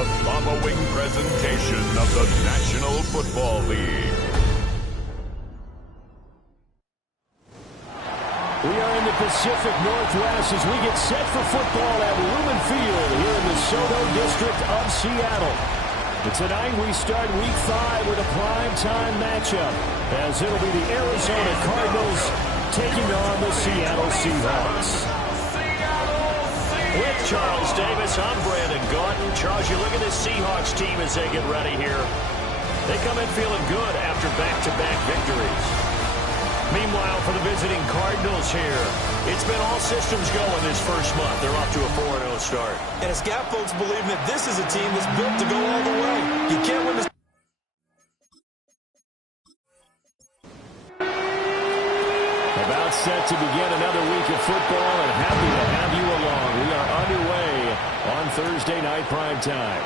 the following presentation of the National Football League. We are in the Pacific Northwest as we get set for football at Lumen Field here in the Soto District of Seattle. Tonight we start Week 5 with a primetime matchup, as it'll be the Arizona Cardinals taking on the Seattle Seahawks. With Charles Davis, I'm Brandon Gaudin. Charles, you look at this Seahawks team as they get ready here. They come in feeling good after back-to-back victories. Meanwhile, for the visiting Cardinals here, it's been all systems going this first month. They're off to a 4-0 start. And it's got folks believing that this is a team that's built to go all the way. You can't win this. About set to begin another week of football, and happy to have you along. We are underway on Thursday night primetime.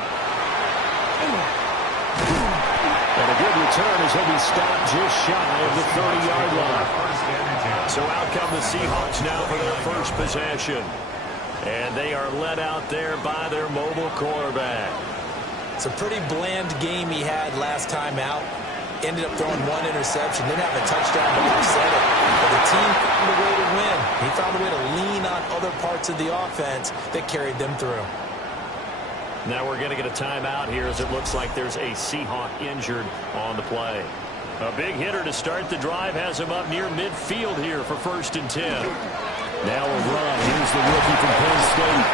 And a good return as he'll be stopped just shy of the 30-yard line. So out come the Seahawks now for their first possession. And they are led out there by their mobile quarterback. It's a pretty bland game he had last time out. Ended up throwing one interception. Didn't have a touchdown to offset it. But the team found a way to win. He found a way to lean on other parts of the offense that carried them through. Now we're going to get a timeout here as it looks like there's a Seahawk injured on the play. A big hitter to start the drive has him up near midfield here for 1st and 10. Now a run. Here's the rookie from Penn State.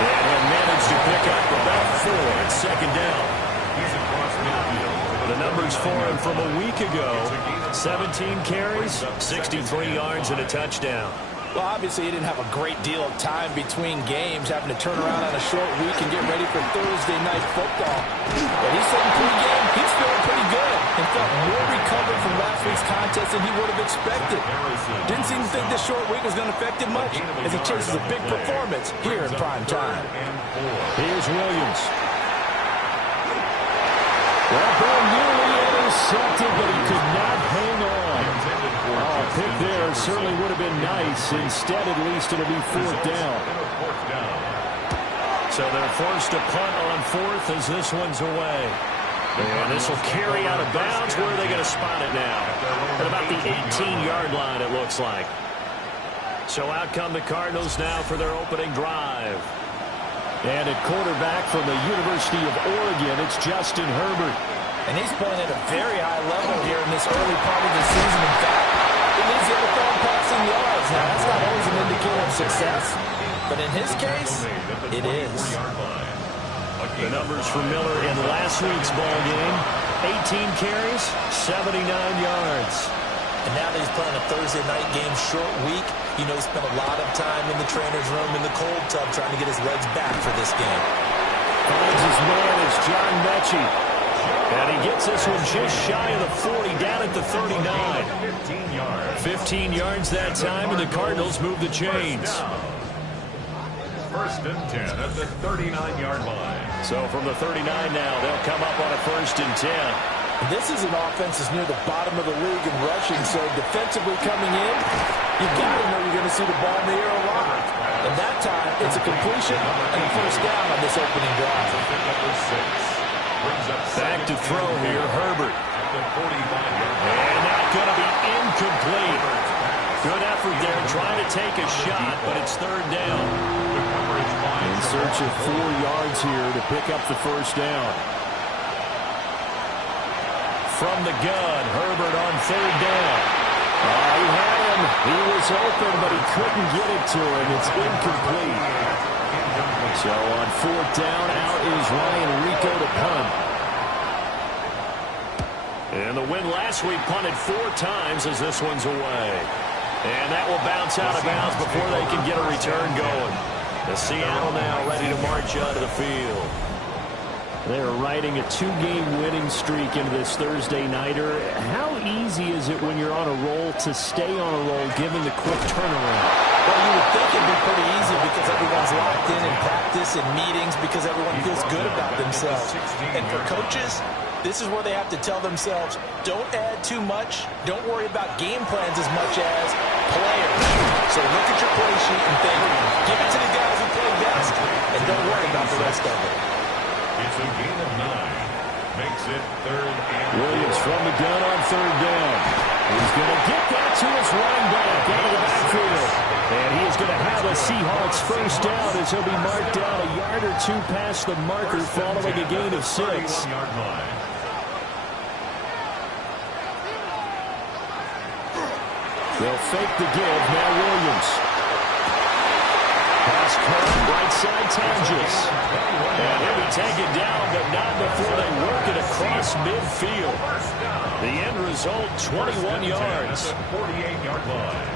And he'll manage to pick up about 4 at 2nd down. He's across midfield. The numbers for him from a week ago: 17 carries, 63 yards, and a touchdown. Well, obviously, he didn't have a great deal of time between games, having to turn around on a short week and get ready for Thursday night football. But he said in pregame, he's feeling pretty good and felt more recovered from last week's contest than he would have expected. Didn't seem to think this short week was going to affect him much as he chases a big performance here in prime time. Here's Williams. Well, ball nearly intercepted, but he could not hang on. Oh, a pick there certainly would have been nice. Instead, at least it'll be 4th down. So they're forced to punt on 4th as this one's away. And this will carry out of bounds. Where are they going to spot it now? At about the 18-yard line, it looks like. So out come the Cardinals now for their opening drive. And at quarterback from the University of Oregon, it's Justin Herbert. And he's playing at a very high level here in this early part of the season. In fact, he leads the NFL in passing yards. Now, that's not always an indicator of success, but in his case, it is. The numbers for Miller in last week's ball game: 18 carries, 79 yards. And now that he's playing a Thursday night game, short week, you know he spent a lot of time in the trainer's room in the cold tub trying to get his legs back for this game. Finds his man is John Mechie. And he gets this one just shy of the 40, down at the 39. 15 yards that time, and the Cardinals move the chains. 1st and 10 at the 39-yard line. So from the 39 now, they'll come up on a 1st and 10. This is an offense that's near the bottom of the league in rushing, so defensively coming in, you've got to know you're going to see the ball in the air a lot. And that time, it's a completion and a 1st down on this opening drive. Back to throw here, Herbert. And that's going to be incomplete. Good effort there, trying to take a shot, but it's 3rd down. In search of 4 yards here to pick up the 1st down. From the gun, Herbert on 3rd down. He had him. He was open, but he couldn't get it to him. It's incomplete. So on 4th down, out is Ryan Rico to punt. And the win last week punted 4 times as this one's away. And that will bounce out of bounds before they can get a return going. The Seattle now ready to march out of the field. They're riding a 2-game winning streak into this Thursday nighter. How easy is it when you're on a roll to stay on a roll given the quick turnaround? Well, you would think it'd be pretty easy because everyone's locked in practice and meetings because everyone feels good about themselves. And for coaches, this is where they have to tell themselves, don't add too much. Don't worry about game plans as much as players. So look at your play sheet and think, give it to the guys who play best, and don't worry about the rest of it. It's a gain of 9. Makes it 3rd and Williams from the gun on 3rd down. He's going to get that to his running back out of the backfield. And he is going to have a Seahawks first down as he'll be marked down a yard or two past the marker following a gain of 6. They'll fake the give. Now Williams. Pass caught, right side Tanges. And he'll be taken down, but not before they work it across midfield. The end result, 21 yards. 48-yard line.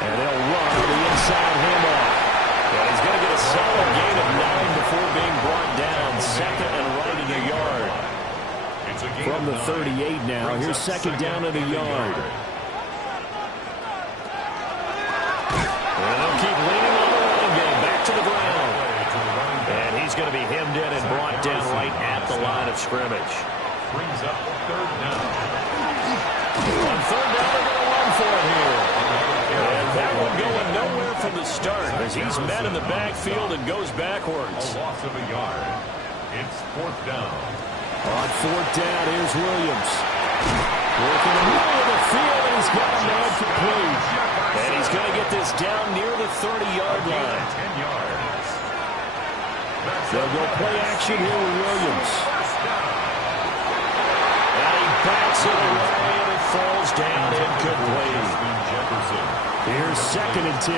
And they'll run the inside handoff. And he's going to get a solid gain of 9 before being brought down. 2nd and right in a yard. From the 38 now. Here's 2nd down and a yard. And they'll keep leaning on the running game. Back to the ground. And he's going to be hemmed in and brought down right at the line of scrimmage. Brings up 3rd down. On 3rd down, they're going to run for it here. And that one going nowhere from the start as he's met in the backfield and goes backwards. A loss of a yard. It's 4th down. On 4th down, here's Williams. Working the middle of the field, and he's got a man complete. And he's going to get this down near the 30-yard line. 10 yards. They'll go play action here with Williams. And he backs it away, and it falls down incomplete. Here's 2nd and 10.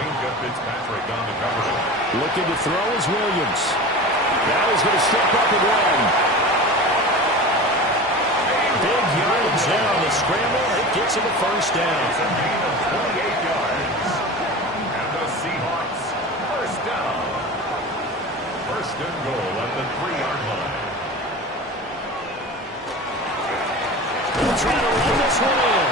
Minka Fitzpatrick on the cover. Looking to throw is Williams. Now he's going to step up and run. Big yardage there on the scramble. It gets him a first down. It's a gain of 28 yards. And the Seahawks first down. 1st and goal at the 3-yard line. They'll try to run this one in.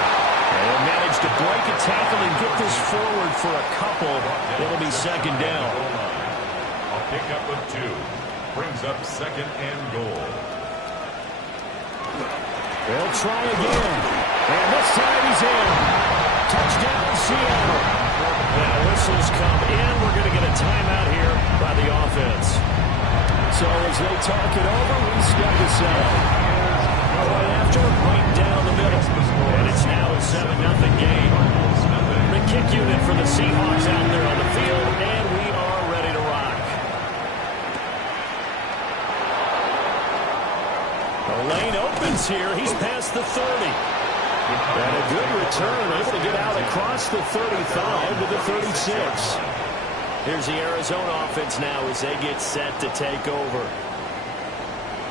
They'll manage to break a tackle and get this forward for a couple. It'll be 2nd down. A pickup of 2. Brings up 2nd and goal. They'll try again. And this time he's in. Touchdown, Seattle. Now whistles come in. We're going to get a timeout here by the offense. So as they talk it over, we step aside. Right after, right down the middle. And it's now a 7-0 game. The kick unit for the Seahawks out there on the field, and we are ready to rock. The lane opens here. He's past the 30. And a good return, able to get out across the 35 to the 36. Here's the Arizona offense now as they get set to take over.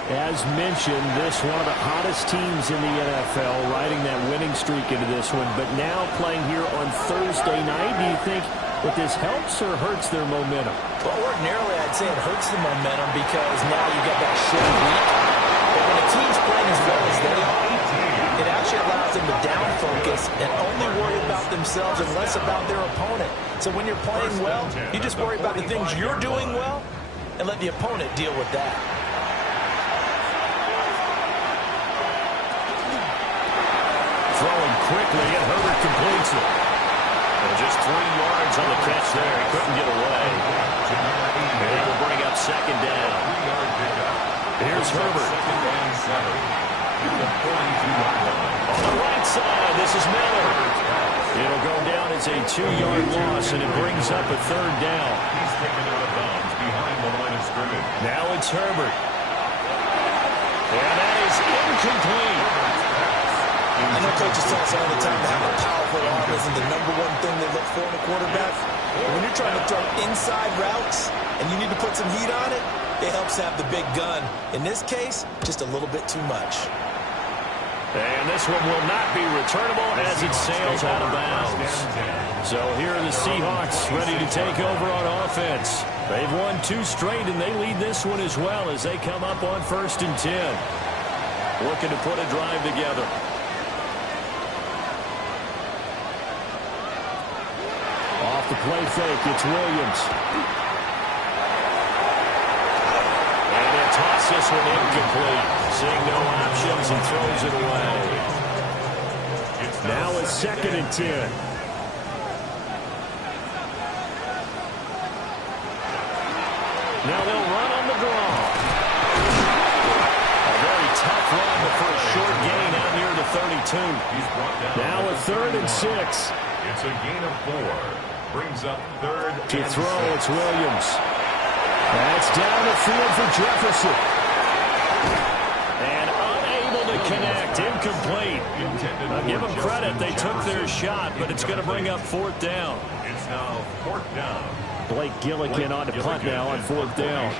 As mentioned, this one of the hottest teams in the NFL, riding that winning streak into this one, but now playing here on Thursday night. Do you think that this helps or hurts their momentum? Well, ordinarily, I'd say it hurts the momentum because now you got that short week. But when a team's playing as well as they are, it actually allows them to down focus and only worry about themselves and less about their opponent. So when you're playing well, you just worry about the things you're doing well and let the opponent deal with that. Throwing quickly, and Herbert completes it. And just 3 yards on the catch there. He couldn't get away. And he will bring up 2nd down. Here's Herbert. On the right side, this is Miller. It'll go down as a 2-yard loss, and it brings up a 3rd down. He's taken out of bounds behind the line of scrimmage. Now it's Herbert. And that is incomplete. I know coaches tell us all the time to have a powerful arm isn't the #1 thing they look for in a quarterback. But when you're trying to throw inside routes and you need to put some heat on it, it helps have the big gun. In this case, just a little bit too much. And this one will not be returnable as it sails out of bounds. So here are the Seahawks ready to take over on offense. They've won 2 straight, and they lead this one as well as they come up on 1st and 10. Looking to put a drive together. Off the play fake, it's Williams. And they'll toss this this one incomplete. Seeing no options and throws it away. Now it's 2nd and 10. Now they'll run on the draw. A very tough run, but for a short gain out near the 32. Now a 3rd and 6. It's a gain of 4. Brings up 3rd To and throw, 6. it's Williams. That's down the field for Jefferson. And unable to connect. Incomplete. I'll give them credit. They took their shot, but it's going to bring up 4th down. It's now 4th down. Blake Gillikin on the punt now on 4th down.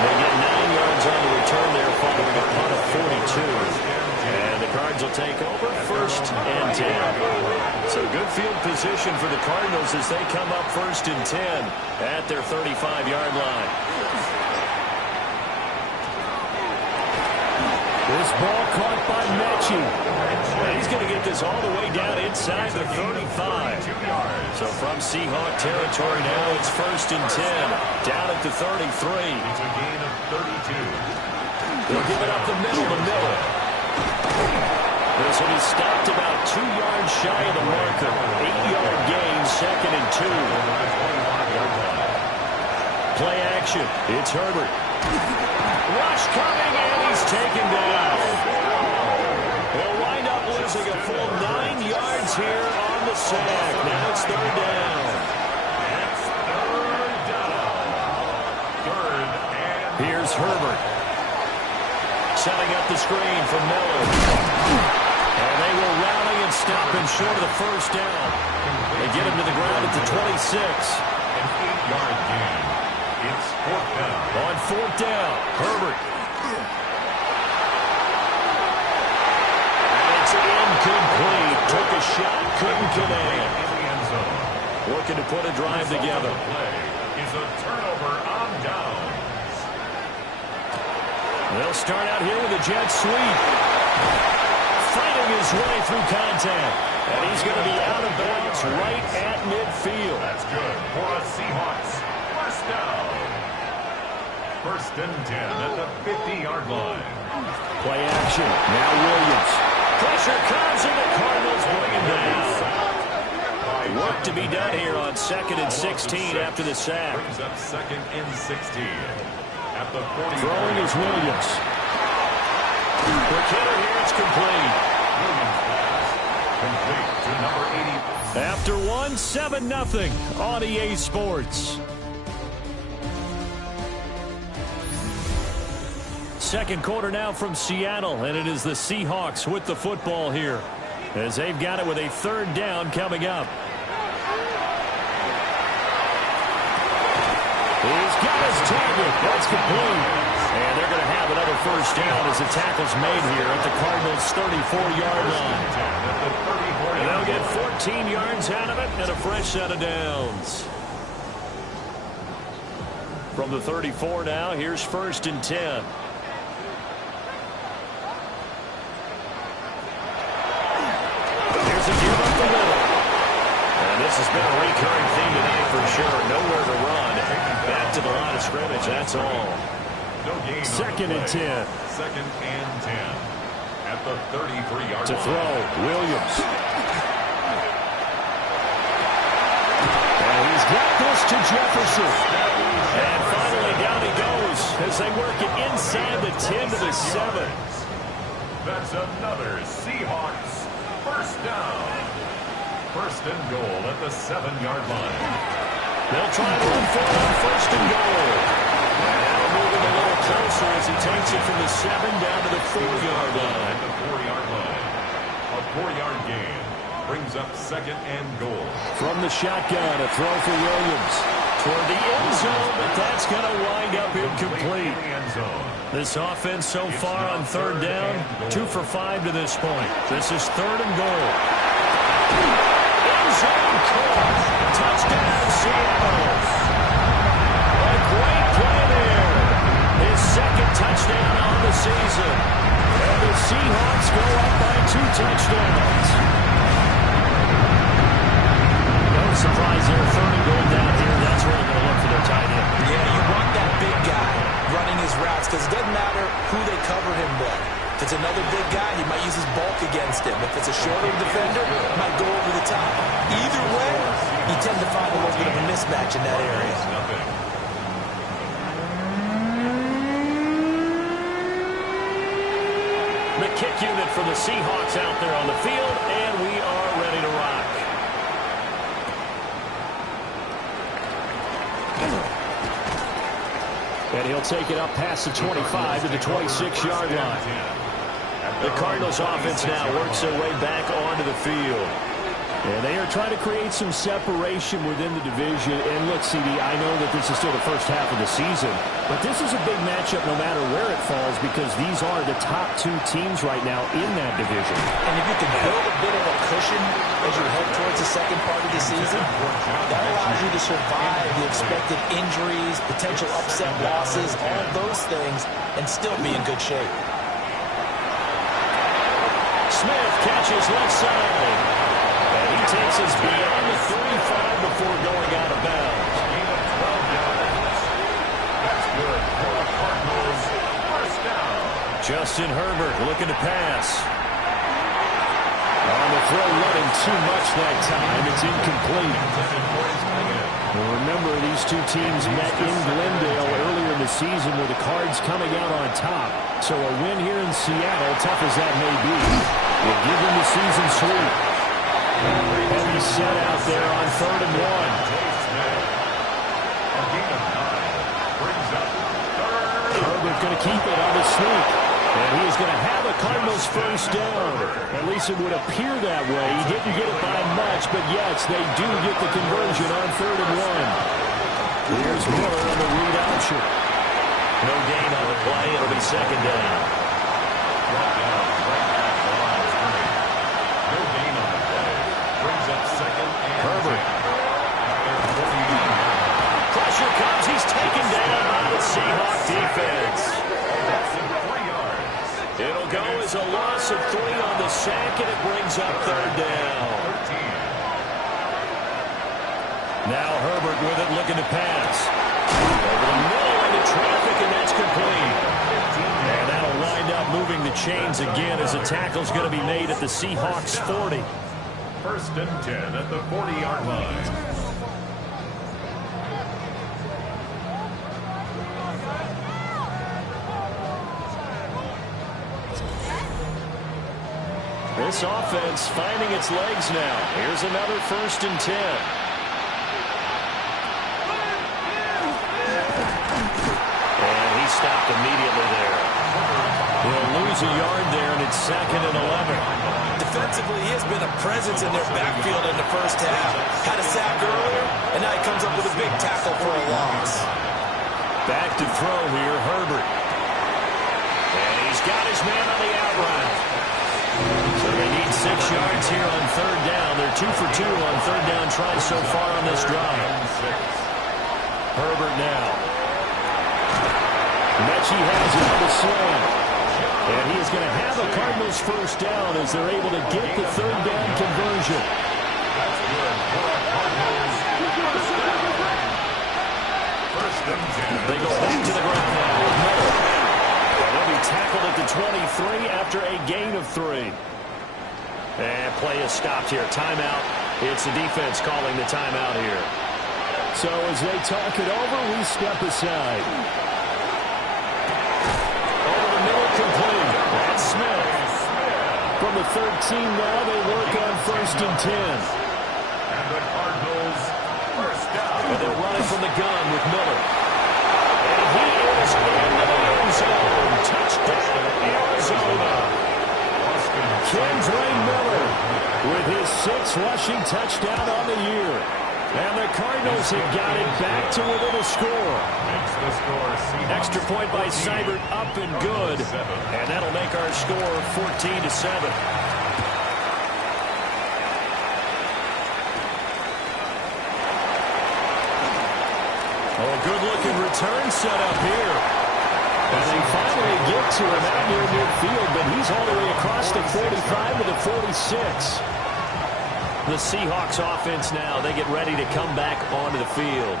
They get 9 yards on the return there following a punt of 42. And the Cards will take over 1st and 10. So good field position for the Cardinals as they come up 1st and 10 at their 35-yard line. This ball caught by Mechie. He's going to get this all the way down inside the 35. So from Seahawk territory now, it's 1st and 10. Down at the 33. It's a gain of 32. They'll give it up the middle to Miller. This one is stopped about 2 yards shy of the marker. 8-yard gain, 2nd and 2. Play action. It's Herbert. Rush coming, and he's taken down. They'll wind up losing a full 9 yards here on the sack. Now it's 3rd down. It's 3rd down. 3rd and... Here's Herbert. Setting up the screen for Miller. And they will rally and stop him short of the 1st down. They get him to the ground at the 26. An 8-yard gain. It's 4th down. On 4th down, Herbert. And it's incomplete. Took a shot, couldn't connect. In the end zone. Working to put a drive together. The play is a turnover on downs. They'll start out here with a jet sweep. Fighting his way through contact. And he's going to be out of bounds right at midfield. That's good for a Seahawks. First down. 1st and 10 at the 50-yard line. Play action. Now Williams. Pressure comes, and the Cardinals bring him down. Work to be done here on 2nd and 16 after the sack. Brings up 2nd and 16 at the 40. Throwing is Williams. For Kittle here, it's complete. Williams pass. Complete to number 80. After 7-0 on EA Sports. Second quarter now from Seattle, and it is the Seahawks with the football here as they've got it with a 3rd down coming up. He's got his target. That's complete. And they're going to have another 1st down as the tackle's made here at the Cardinals' 34-yard line. And they'll get 14 yards out of it and a fresh set of downs. From the 34 now, here's 1st and 10. Here's a give up the middle. And this has been a recurring theme tonight for sure. Nowhere to run. Back to the line of scrimmage, that's all. No gain. 2nd and 10. 2nd and 10 at the 33-yard line. To throw, Williams. And he's got this to Jefferson. And finally down he goes as they work it inside the 10 to the 7. That's another Seahawks 1st down. 1st and goal at the 7-yard line. They'll try to run for it on 1st and goal. And now moving a little closer as he takes it from the 7 down to the 4-yard line. At the 4-yard line. A 4-yard gain brings up 2nd and goal. From the shotgun, a throw for Williams. Toward the end zone, but that's going to wind up incomplete. In the end zone. This offense so far on 3rd down, 2 for 5 to this point. This is 3rd and goal. End zone caught. Touchdown, Seattle. A great play there. His 2nd touchdown on the season. And the Seahawks go up by 2 touchdowns. No surprise there. 3rd and goal down here. That's where they're going to look for their tight end. Yeah, you want that big guy running his routes because it doesn't matter who they cover him with. If it's another big guy, he might use his bulk against him. If it's a shorter defender, he might go over the top. Either way, you tend to find a little bit of a mismatch in that area. The kick unit for the Seahawks out there on the field, and we are ready to rock. And he'll take it up past the 25 to the 26-yard line. The Cardinals offense now works their way back onto the field. And they are trying to create some separation within the division. And look, CD, I know that this is still the first half of the season, but this is a big matchup no matter where it falls because these are the top 2 teams right now in that division. And if you can build a bit of a cushion as you head towards the second part of the season, that allows you to survive the expected injuries, potential upset losses, all those things, and still be in good shape. Smith catches left side. And he takes us beyond the 35 before going out of bounds. Gain of 12 yards. That's good for the Cardinals. First down. Justin Herbert looking to pass. On the throw, running too much that time. It's incomplete. Well, remember, these 2 teams met in Glendale earlier in the season with the Cards coming out on top. So a win here in Seattle, tough as that may be, will give them the season sweep. Heavy set out there on 3rd and 1. Herbert going to keep it on the sneak. And he is going to have a Cardinals first down. At least it would appear that way. He didn't get it by much, but yes, they do get the conversion on 3rd and 1. Here's Miller on the read option. No gain on the play. It'll be 2nd down. Herbert. Pressure comes. He's taken down by the Seahawk defense. It'll go as a loss of 3 on the sack, and it brings up 3rd down. Now Herbert with it, looking to pass. Over the middle into traffic, and that's complete. And that'll wind up moving the chains again as a tackle's going to be made at the Seahawks 40. 1st and 10 at the 40-yard line. This offense finding its legs now. Here's another 1st and 10. And he stopped immediately there. He'll lose a yard there, and it's 2nd and 11. Defensively, he has been a presence in their backfield in the first half. Had a sack earlier, and now he comes up with a big tackle for a loss. Back to throw here, Herbert. And he's got his man on the out route. So they need 6 yards here on 3rd down. They're 2 for 2 on 3rd down tries so far on this drive. Herbert now. Mechie has it on the slant. And he is going to have a Cardinals first down as they're able to get the 3rd down conversion. They go back to the ground now with Miller. And they'll be tackled at the 23 after a gain of 3. And play is stopped here. Timeout. It's the defense calling the timeout here. So as they talk it over, we step aside. Over the middle, complete. That's Smith. From the 13 now, they work on 1st and 10. And the Cardinals first down. And they're running from the gun with Miller. And he is in the end zone. Touchdown, Arizona. Kendra Miller with his 6th rushing touchdown on the year. And the Cardinals have got it back to within a score. Makes the score Extra point by Seibert, up and good. And that'll make our score 14-7. Oh, good-looking return set up here. And they finally get to him out near midfield, but he's all the way across the 45 to the 46. The Seahawks offense now, they get ready to come back onto the field.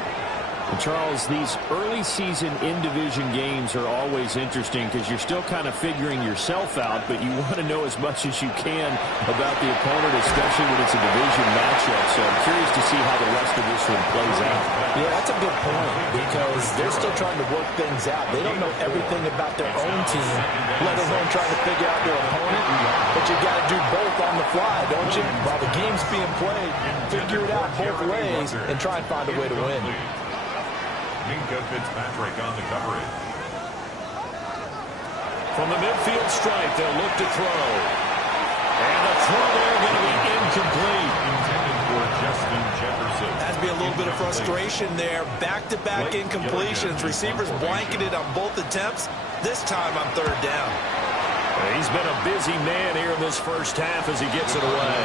And Charles, these early season in-division games are always interesting because you're still kind of figuring yourself out, but you want to know as much as you can about the opponent, especially when it's a division matchup. So I'm curious to see how the rest of this one plays out. Yeah, that's a good point because they're still trying to work things out. They don't know everything about their own team, let alone trying to figure out their opponent. But you got to do both on the fly, don't you? While the game's being played, figure it out both ways and try and find a way to win. Minka Fitzpatrick on the coverage. From the midfield stripe, they'll look to throw. And the throw there going to be incomplete. Intended for Justin Jefferson. Has to be a little bit of frustration there. Back-to-back incompletions. Receivers blanketed on both attempts. This time on third down. He's been a busy man here in this first half as he gets it away.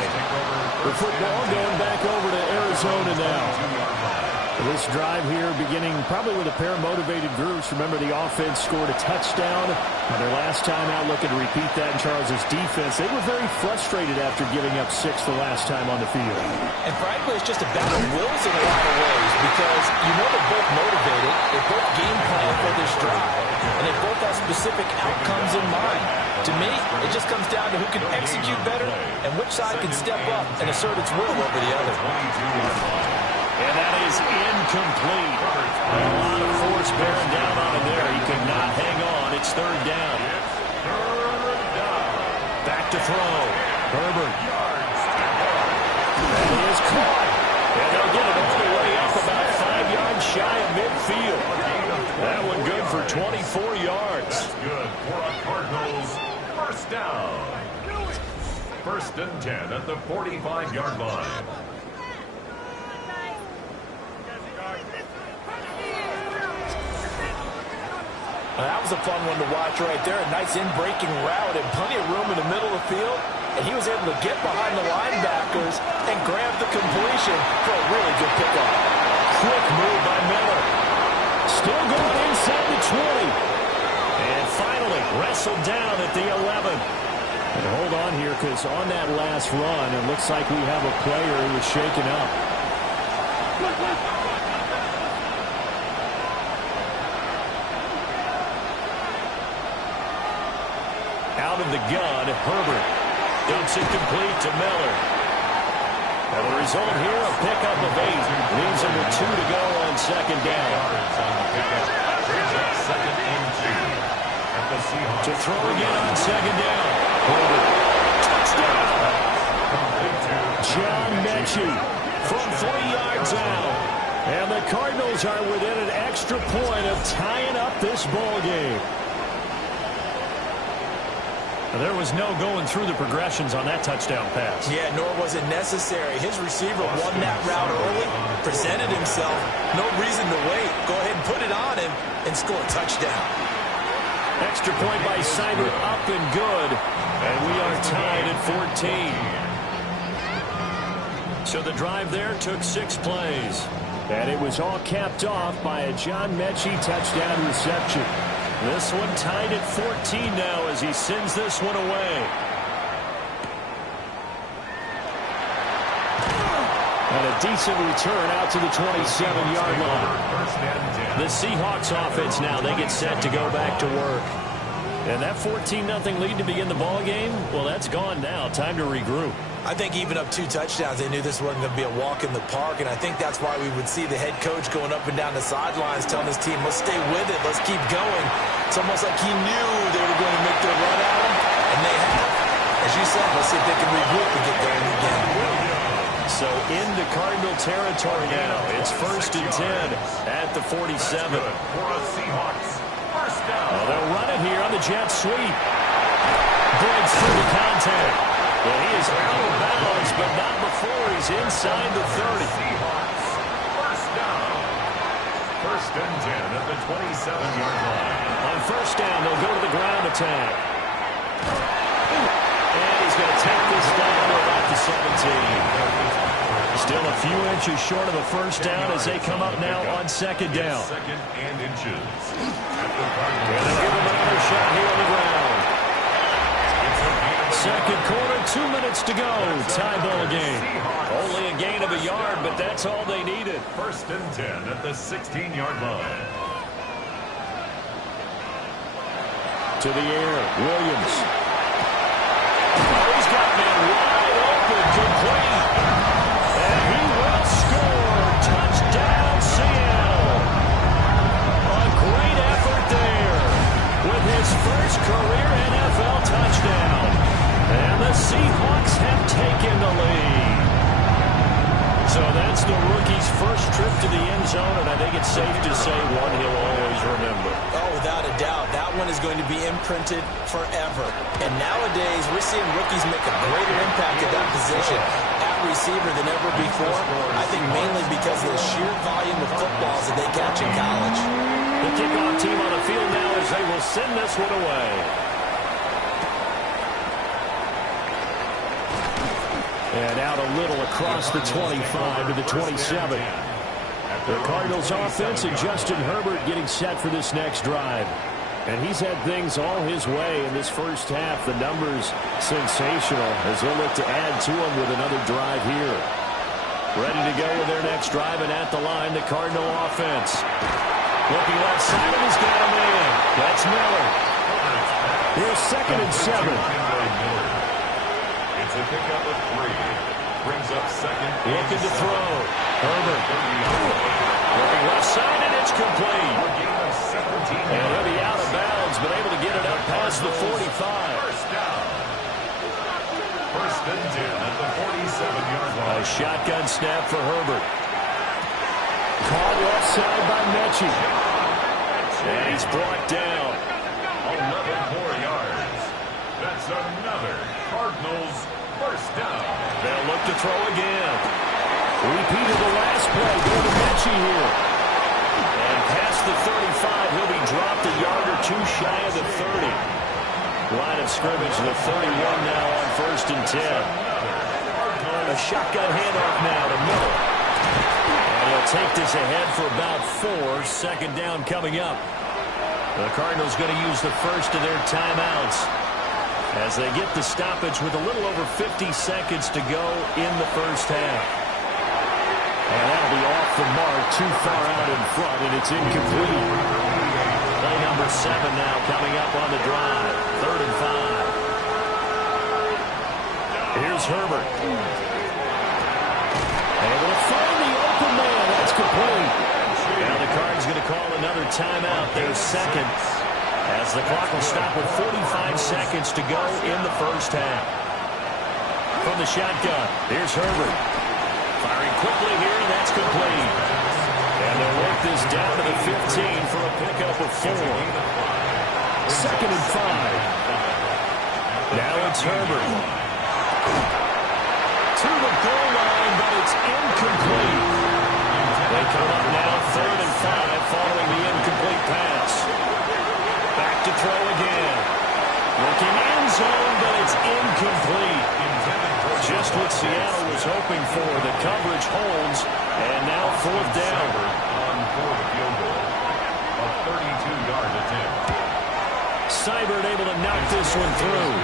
The football going back over to Arizona now. This drive here beginning probably with a pair of motivated groups. Remember, the offense scored a touchdown on their last time out. Looking to repeat that in Charles' defense. They were very frustrated after giving up 6 the last time on the field. And frankly, it's just a battle of wills in a lot of ways because you know they're both motivated. They both game plan for this drive. And they both have specific outcomes in mind. To me, it just comes down to who can execute better and which side can step up and assert its will over the other. And that is incomplete. A lot of force bearing down on him there. He could not hang on. It's third down. Back to throw. Herbert. That is caught. And they'll get it all the way up about 5 yards shy of midfield. That one good for 24 yards. That's good for a Cardinals first down. First and 10 at the 45-yard line. That was a fun one to watch right there. A nice in-breaking route and plenty of room in the middle of the field. And he was able to get behind the linebackers and grab the completion for a really good pickup. Quick move by Miller. Still going inside the 20. And finally wrestled down at the 11. And hold on here because on that last run, it looks like we have a player who was shaken up. Out of the gun, Herbert dumps it complete to Miller. And the result here, a pickup of 8. Leaves him with 2 to go on second down. Second and 2. To throw again on second down. Herbert. Touchdown. John Mechie From 40 yards out. And the Cardinals are within an extra point of tying up this ball game. There was no going through the progressions on that touchdown pass. Yeah, nor was it necessary. His receiver won that route early, presented himself. No reason to wait. Go ahead and put it on him and score a touchdown. Extra point by Simon, up and good. And we are tied at 14. So the drive there took 6 plays. And it was all capped off by a John Mechie touchdown reception. This one tied at 14 now as he sends this one away. And a decent return out to the 27-yard line. The Seahawks offense now, they get set to go back to work. And that 14-0 lead to begin the ball game, well, that's gone now. Time to regroup. I think even up 2 touchdowns, they knew this wasn't going to be a walk in the park, and I think that's why we would see the head coach going up and down the sidelines telling his team, let's stay with it, let's keep going. It's almost like he knew they were going to make their run at him, and they have. As you said, let's see if they can regroup and get going again. So into Cardinal territory now. It's first and 10 at the 47. For a Seahawks first down. Well, they'll run it here on the jet sweep. Breaks through the contact. Well, he is out of bounds, but not before he's inside the 30. Seahawks first down. First and 10 at the 27-yard line. On first down, they'll go to the ground attack. And he's going to take this down to about the 17. Still a few inches short of a first down as they come up now on second down. Second and inches. At the And they'll give him another shot here on the ground. Second quarter, 2 minutes to go. Tie ball game. Only a gain of a yard, but that's all they needed. First and 10 at the 16-yard line. To the air, Williams. Oh, he's got man wide open, complete. And he will score. Touchdown, Seattle. A great effort there with his first career NFL touchdown. And the Seahawks have taken the lead. So that's the rookie's first trip to the end zone, and I think it's safe to say one he'll always remember. Oh, without a doubt, that one is going to be imprinted forever. And nowadays, we're seeing rookies make a greater impact at that position at receiver than ever before. I think mainly because of the sheer volume of footballs that they catch in college. The kickoff team on the field now as they will send this one away. And out a little across the 25 to the 27. The Cardinals offense and Justin Herbert getting set for this next drive. And he's had things all his way in this first half. The numbers sensational as they'll look to add to them with another drive here. Ready to go with their next drive, and at the line, the Cardinal offense. Looking left side, and he's got a man. That's Miller. Here's second and 7. It's a pickup of 3. Brings up second. Looking to throw. Herbert. Looking left side, and it's complete. And he'll be out of bounds, but able to get it up past the 45. First down. First and 10 at the 47-yard line. A shotgun snap for Herbert. Caught left side by Mechie. And he's brought down. 11 more yards. That's another Cardinals first down. They'll look to throw again. Repeat of the last play. Go to Mechie here. And past the 35, he'll be dropped a yard or two shy of the 30. Line of scrimmage, the 31 now on first and 10. A shotgun handoff now to Miller. And he'll take this ahead for about 4. Second down coming up. The Cardinals going to use the first of their timeouts as they get the stoppage with a little over 50 seconds to go in the first half. And that'll be off the mark, too far out in front, and it's incomplete. Play number 7 now coming up on the drive. 3rd and 5. Here's Herbert. Able to find the open man. That's complete. Now the Cards going to call another timeout. Their second, as the clock will stop with 45 seconds to go in the first half. From the shotgun, here's Herbert. Firing quickly here, and that's complete. And they'll work this down to the 15 for a pickup of 4. 2nd and 5. Now it's Herbert. To the goal line, but it's incomplete. They come up now 3rd and 5 following the incomplete pass. Back to throw again. Looking end zone, but it's incomplete. Just what Seattle was hoping for. The coverage holds, and now 4th down. On for the field goal. A 32-yard attempt. Seibert able to knock this one through.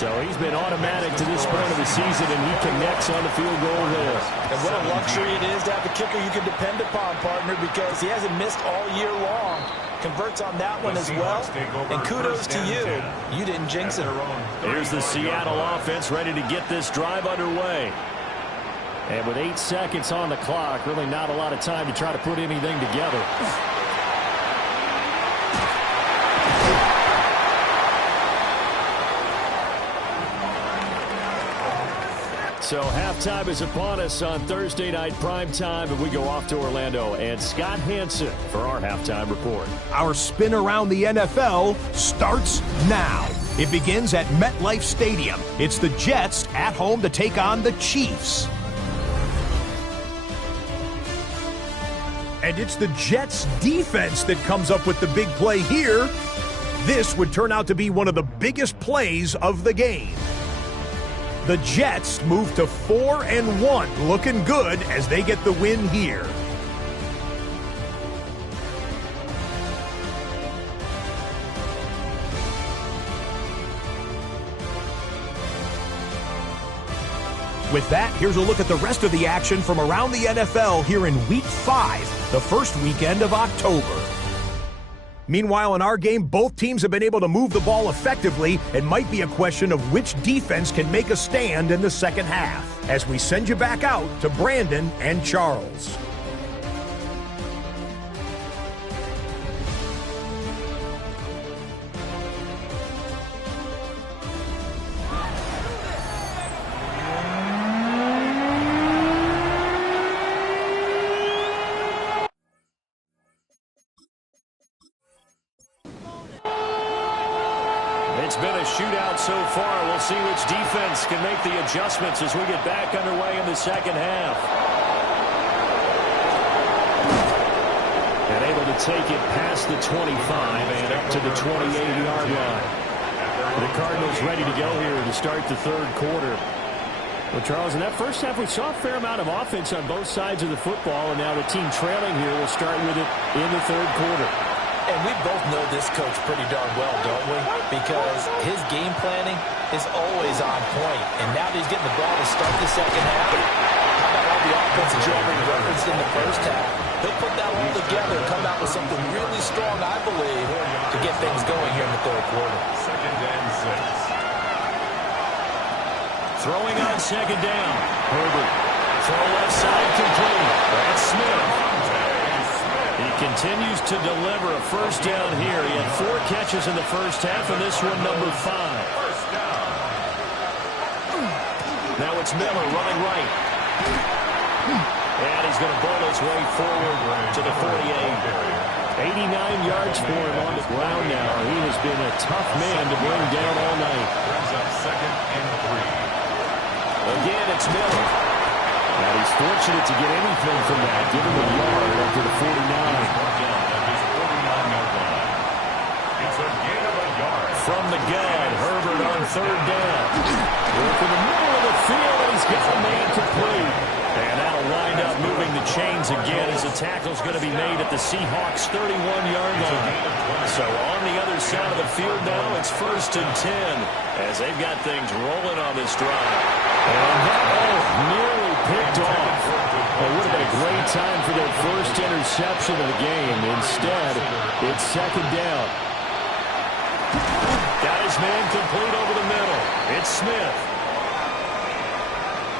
So he's been automatic to this point of the season, and he connects on the field goal there. And what a luxury it is to have a kicker you can depend upon, partner, because he hasn't missed all year long. Converts on that one as well, and kudos to you. You didn't jinx it. Here's the Seattle offense ready to get this drive underway. And with 8 seconds on the clock, really not a lot of time to try to put anything together. So halftime is upon us on Thursday night primetime, and we go off to Orlando and Scott Hansen for our halftime report. Our spin around the NFL starts now. It begins at MetLife Stadium. It's the Jets at home to take on the Chiefs. And it's the Jets defense that comes up with the big play here. This would turn out to be one of the biggest plays of the game. The Jets move to 4-1, looking good as they get the win here. With that, here's a look at the rest of the action from around the NFL here in Week 5, the first weekend of October. Meanwhile, in our game, both teams have been able to move the ball effectively. It might be a question of which defense can make a stand in the second half. As we send you back out to Brandon and Charles. It's been a shootout so far. We'll see which defense can make the adjustments as we get back underway in the second half. And able to take it past the 25 and up to the 28-yard line. The Cardinals ready to go here to start the third quarter. Well, Charles, in that first half, we saw a fair amount of offense on both sides of the football, and now the team trailing here will start with it in the third quarter. And we both know this coach pretty darn well, don't we? Because his game planning is always on point. And now that he's getting the ball to start the second half, how about all the offense that you already referenced in the first half? He'll put that all together and come out with something really strong, I believe, to get things going here in the third quarter. 2nd and 6. Throwing on second down. Herbert. Throw left side complete. That's Smith. He continues to deliver a first down here. He had 4 catches in the first half, and this one number 5. First down. Now it's Miller running right. And he's going to bowl his way forward to the 48. 89 yards for him on the ground now. He has been a tough man to bring down all night. Brings up 2nd and 3. Again, it's Miller. Now he's fortunate to get anything from that, given the yard up to the 49. It's a gain of a yard. From the gun, Herbert on third down. Working the middle of the field, and he's got a man complete. And that'll wind up moving the chains again as the tackle's going to be made at the Seahawks' 31-yard line. So on the other side of the field now, it's 1st and 10 as they've got things rolling on this drive. And that nearly picked off. It would have been a great time for their first interception of the game. Instead, it's second down. Got his man complete over the middle. It's Smith.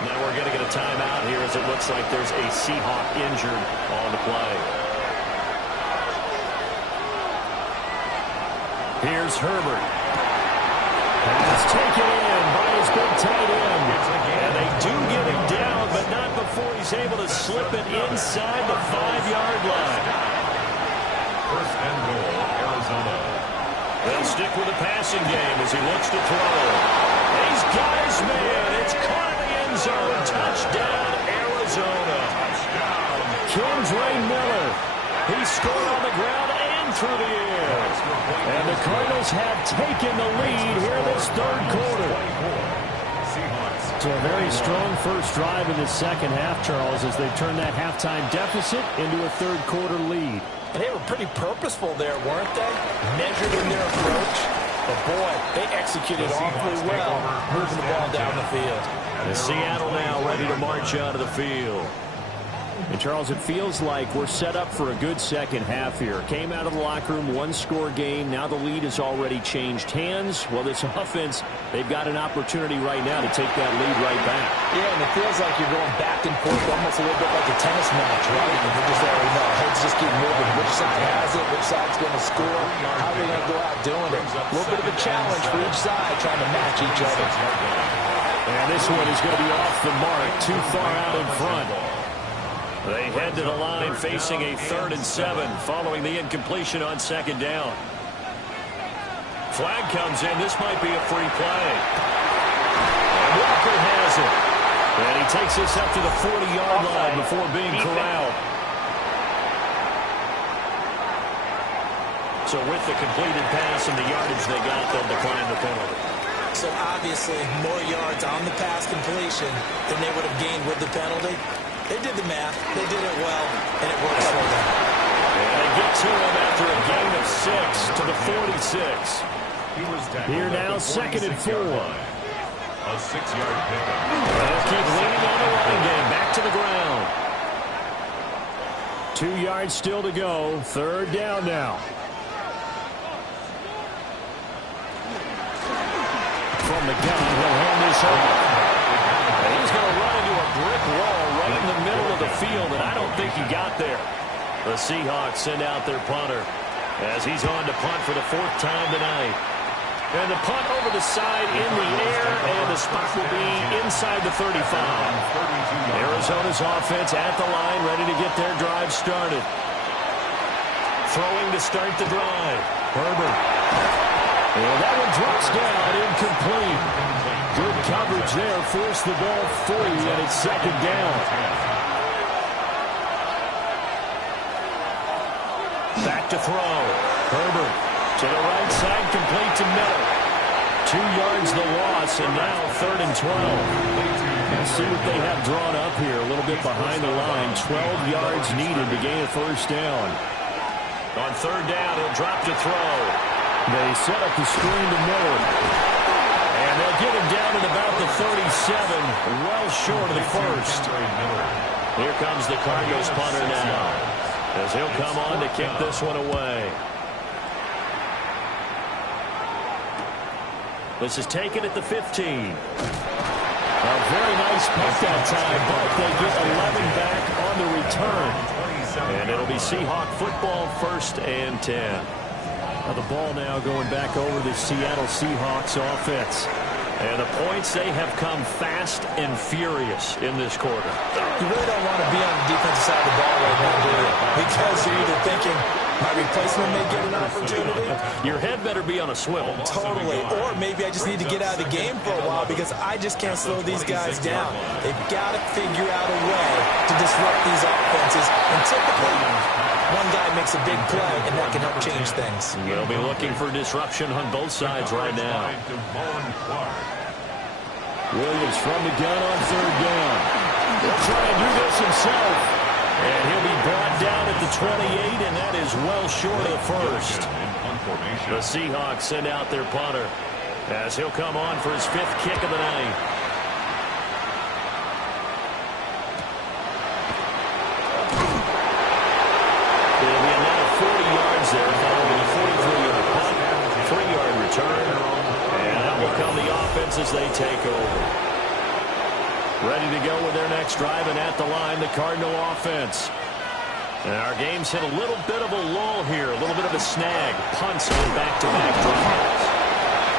Now we're going to get a timeout here as it looks like there's a Seahawk injured on the play. Here's Herbert. Pass taken in by his big tight end. And they do get him down, but not before he's able to slip it inside the 5-yard line. 1st and goal, Arizona. They'll stick with the passing game as he looks to throw. He's got his man. It's caught in the end zone. Touchdown, Arizona. Kendra Miller. He scored on the ground and through the air. And the Cardinals have taken the lead here in this third quarter. So a very strong first drive in the second half, Charles, as they turn that halftime deficit into a third quarter lead. And they were pretty purposeful there, weren't they? Measured in their approach. But, boy, they executed awfully well, moving the ball down the field. And Seattle now ready to march out of the field. And, Charles, it feels like we're set up for a good second half here. Came out of the locker room, one-score game. Now the lead has already changed hands. Well, this offense, they've got an opportunity right now to take that lead right back. Yeah, and it feels like you're going back and forth almost a little bit like a tennis match, right? And you just already know. Heads just keep moving. Which side has it? Which side's going to score? How are they going to go out doing it? A little bit of a challenge for each side trying to match each other. And this one is going to be off the mark, too far out in front. They head to the line facing a 3rd and 7 following the incompletion on second down. Flag comes in. This might be a free play. And Walker has it. And he takes this up to the 40-yard line before being corralled. So with the completed pass and the yardage they got, they'll decline the penalty. So obviously, more yards on the pass completion than they would have gained with the penalty. They did the math. They did it well, and it works for them. And they get to him after a gain of 6 to the 46. Here now, 2nd and 4. A 6-yard pickup. They'll keep leaning on the running game. Back to the ground. 2 yards still to go. 3rd down now. From the gun, he'll hand this off. And he's going to run into a brick wall right in the middle of the field, and I don't think he got there. The Seahawks send out their punter as he's on to punt for the 4th time tonight. And the punt over the side in the air, and the spot will be inside the 35. Arizona's offense at the line, ready to get their drive started. Throwing to start the drive. Herbert. And that one drops down, incomplete. Good coverage there, forced the ball free, and it's 2nd down. Back to throw. Herbert to the right side, complete to Miller. 2 yards the loss, and now 3rd and 12. Let's see what they have drawn up here. A little bit behind the line. 12 yards needed to gain a 1st down. On 3rd down, he'll drop to throw. They set up the screen to Miller. And they'll get him down at about the 37, well short of the 1st. Here comes the Cardinals punter now, as he'll come on to kick this one away. This is taken at the 15. A very nice punt that time, but they get 11 back on the return. And it'll be Seahawk football, 1st and 10. Now the ball now going back over the Seattle Seahawks offense. And the points, they have come fast and furious in this quarter. You really don't want to be on the defensive side of the ball right now, do you? Because you're either thinking, my replacement may get an opportunity. Your head better be on a swivel. Totally. Or maybe I just need to get out of the game for a while because I just can't slow these guys down. They've got to figure out a way to disrupt these offenses. And typically, one guy makes a big play, and that can help change things. They'll be looking for disruption on both sides right now. Williams from the gun on 3rd down. He'll try and do this himself. And he'll be brought down at the 28, and that is well short of the 1st. The Seahawks send out their punter as he'll come on for his 5th kick of the night. It'll be another 40 yards there following a 43-yard punt, 3-yard return, and that will come the offense as they take over. Ready to go with their next drive, and at the line, the Cardinal offense. And our game's hit a little bit of a lull here, a little bit of a snag. Punts on back-to-back drives.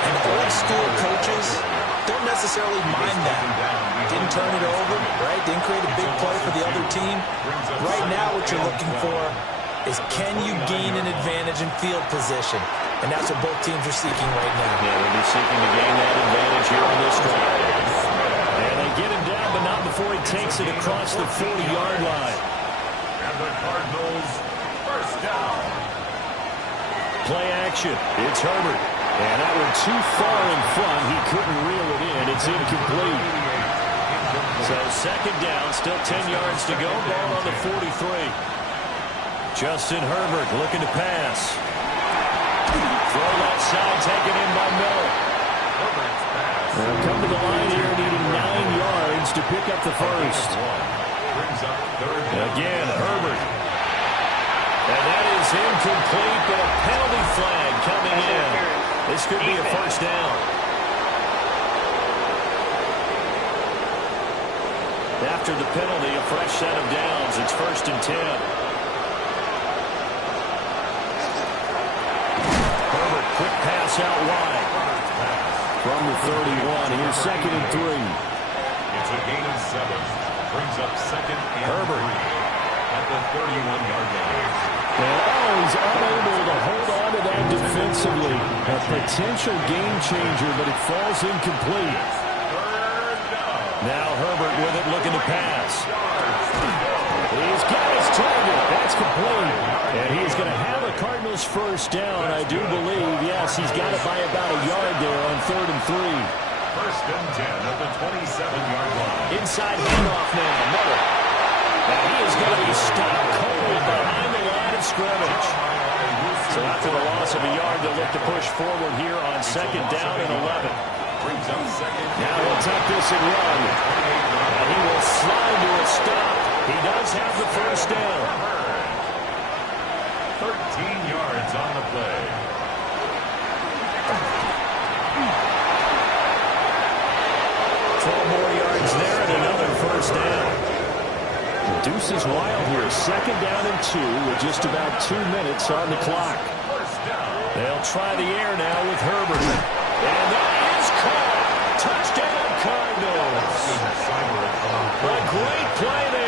And old-school coaches don't necessarily mind that. Didn't turn it over, right? Didn't create a big play for the other team. Right now, what you're looking for is can you gain an advantage in field position? And that's what both teams are seeking right now. Yeah, they'll be seeking to gain that advantage here on this drive. And they get him down, but not before he takes it across the 40-yard line. And the Cardinals, 1st down. Play action. It's Herbert. And that one too far in front. He couldn't reel it in. It's incomplete. So 2nd down, still 10 yards to go. Ball on the 43. Justin Herbert looking to pass. Throw left side, taken in by Miller. They'll come to the line here, needing 9 yards to pick up the 1st. Again, Herbert. And that is incomplete, but a penalty flag coming in. This could be a 1st down. After the penalty, a fresh set of downs. It's 1st and 10. Herbert, quick pass out wide. From the 31, here's 2nd and 3. It's a gain of 7. Brings up 2nd and Herbert 3 at the 31-yard line. And he's unable to hold on to that defensively. A potential game changer, but it falls incomplete. 3rd down. Now Herbert with it, looking to pass. He's got his target. That's complete. And he's going to have a Cardinals Bills first down, I do believe. Yes, he's got it by about a yard there on 3rd and 3. First and 10 at the 27-yard line. Inside handoff now. Miller. Now he is going to be stopped cold behind the line of scrimmage. So after the loss of a yard, they'll look to push forward here on 2nd down and 11. Brings up second. Now he'll take this and run. And he will slide to a stop. He does have the first down. 13 yards on the play. 12 more yards there and another first down. The deuce is wild here. 2nd down and 2 with just about 2 minutes on the clock. First down. They'll try the air now with Herbert. And